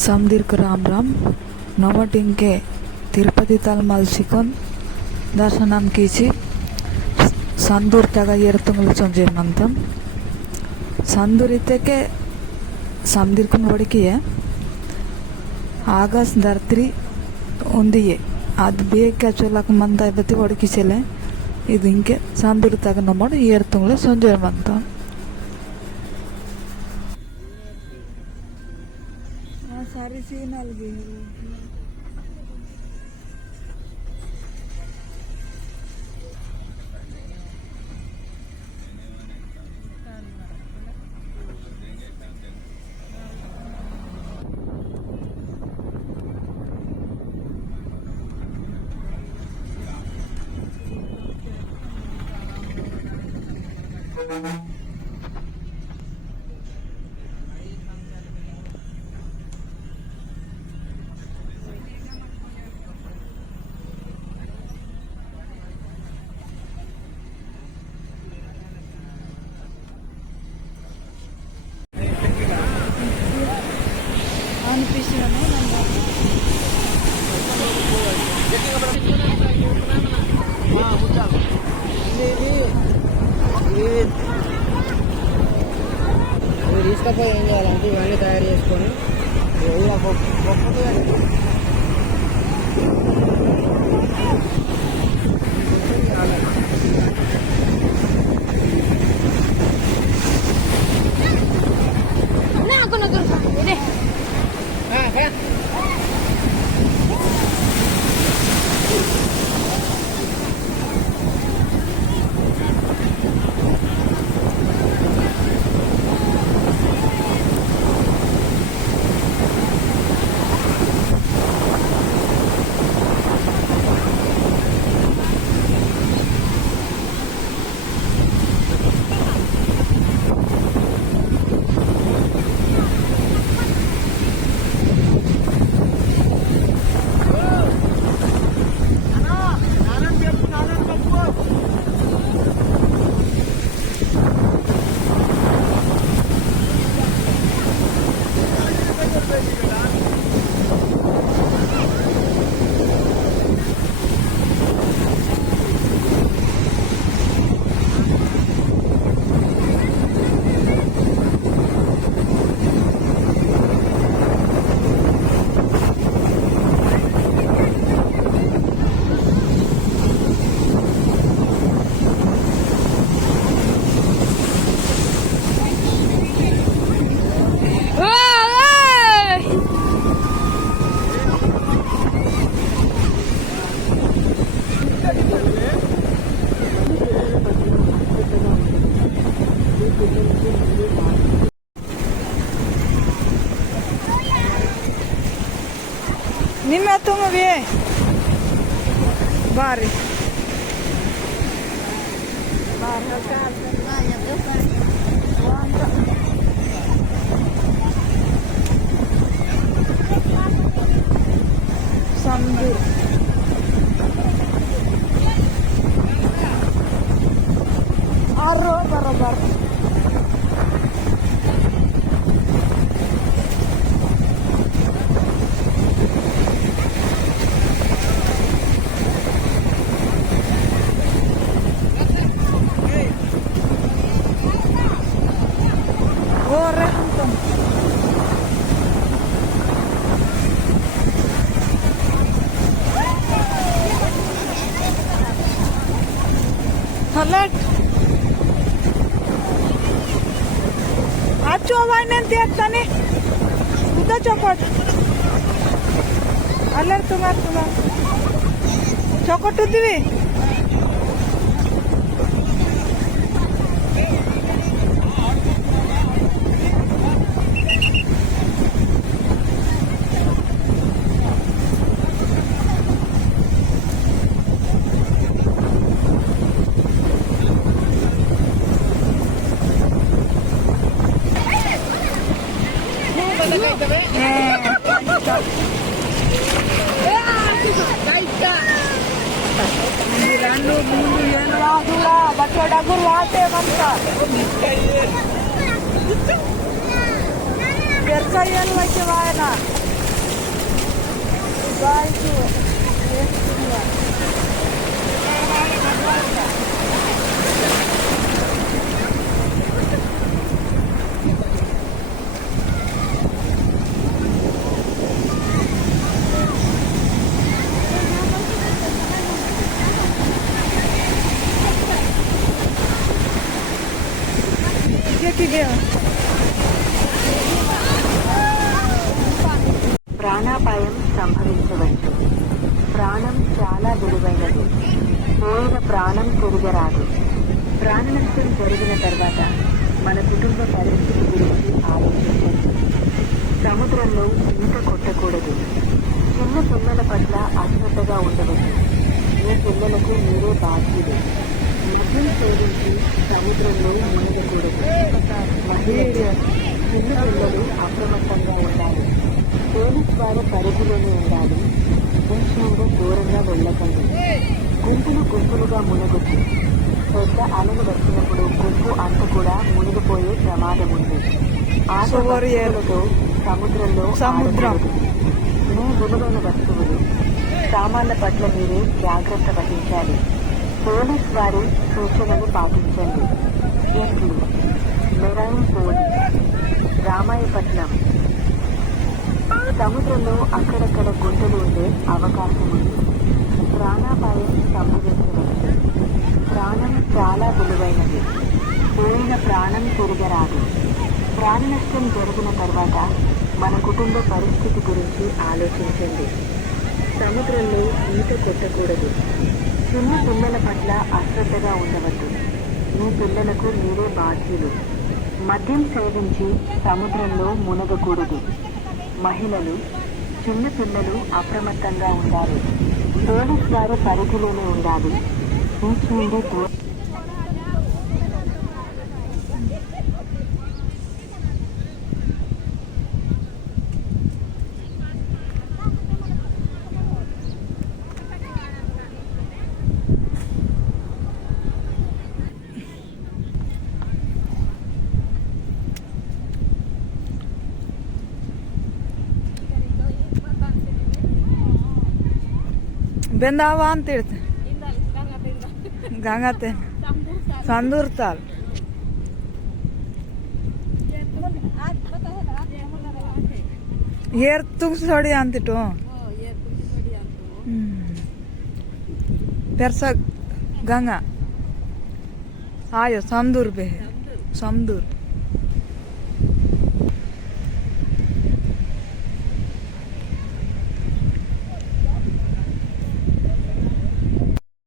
સમદીર્ઘ રામ રામ નવ ટીંકે તિરુપતિ તલમાલ સિકોન దర్శనం కీచి సందూర్ తగ ఎరతుంగులు చొంజేమంతం సందూర్ ఇతకే సందిర్కున్ ఒడికియే ఆగాస్ ధర్త్రి ఉందియే అది బేక చొలకు మంద బతి ఒడికిచెలే ಇದು ಹಿಂಗೆ ಸಂದಿರ್ತಾಗ ನಮ್ಮ ಏರ್ತಂಗ್ಲೆ ಸಂಜೆ ಬಂತ हाँ सारी सीन अलगी है ఇవి తీసుకపోయి ఏం చేయాలంటే ఇవన్నీ తయారు చేసుకొని ఇలా గొప్ప గొప్పది Атомові бари. Сандур. Аро, барабар. હલટ આચો વાયને ત્યાં તને સુધા ચોપટ હલર તુમાર તુમાર ચોકટ দিবি పండు ముందు ఏడు రాజుల బట్ట డబ్బులు రాసేమంట ఎక్కడ ఏళ్ళు వచ్చేవాయన బాయ్కు వాయన गया ప్రాణాపాయం సంభవించవచ్చు. ప్రాణం చాలా విలువైనది. పోయిన ప్రాణం తిరగరాదు. ప్రాణ నష్టం జరిగిన తర్వాత మన కుటుంబ పరిస్థితి గురించి ఆలోచించండి. సముద్రంలో ఈత కొట్టకూడదు. చిన్న పిల్లల పట్ల అశ్రద్ధగా ఉండవచ్చు మీ పిల్లలకు మీరే బాధ్యులు. మద్యం సేవించి సముద్రంలో మునగకూడదు మహిళలు చిన్న పిల్లలు అప్రమత్తంగా ఉండాలి పోలీస్ వారి పరిధిలోనే ఉండాలి కొంచెంగా దూరంగా వెళ్ళకండి గుంపులు గుంపులుగా మునగొచ్చు పెద్ద అలలు వచ్చినప్పుడు గుంపు అంత కూడా మునిగిపోయే ప్రమాదం ఉంది ఆట So what are you- వస్తువులతో సముద్రంలో సముద్రం. మీ విలువైన వస్తువులు సామాన్ల పట్ల మీరే జాగ్రత్త వహించాలి పోలీస్ వారి సూచనలు పాటించండి. ఎట్లు మెరైన్ పోలీస్ రామాయపట్నం. సముద్రంలో అక్కడక్కడ గుంటలు ఉండే అవకాశం ఉంది. ప్రాణాపాయం సంభవించవచ్చు ప్రాణం చాలా విలువైనది. పోయిన ప్రాణం తిరగరాదు. ప్రాణ నష్టం జరిగిన తర్వాత మన కుటుంబ పరిస్థితి గురించి ఆలోచించండి. సముద్రంలో ఈత కొట్టకూడదు. చిన్న పిల్లల పట్ల అశ్రద్ధగా ఉండవద్దు. మీ పిల్లలకు మీరే బాధ్యులు. మద్యం సేవించి సముద్రంలో మునగకూడదు. మహిళలు చిన్న పిల్లలు అప్రమత్తంగా ఉండాలి. పోలీస్ వారి పరిధిలోనే ఉండాలి. బీచ్ నుండి దూరం బృందావాన్ తీర్థ గంగాతే సందూర్ తాల్ ಏರ್ ತುಂಬಿಸೋಡಿ ಅಂತಿಟ್ಟು ಪೆರ್ಸ ಗಂಗಾ ಆಯೋ ಸಂದೂರ್ ಬೇ ಸಂದೂರ್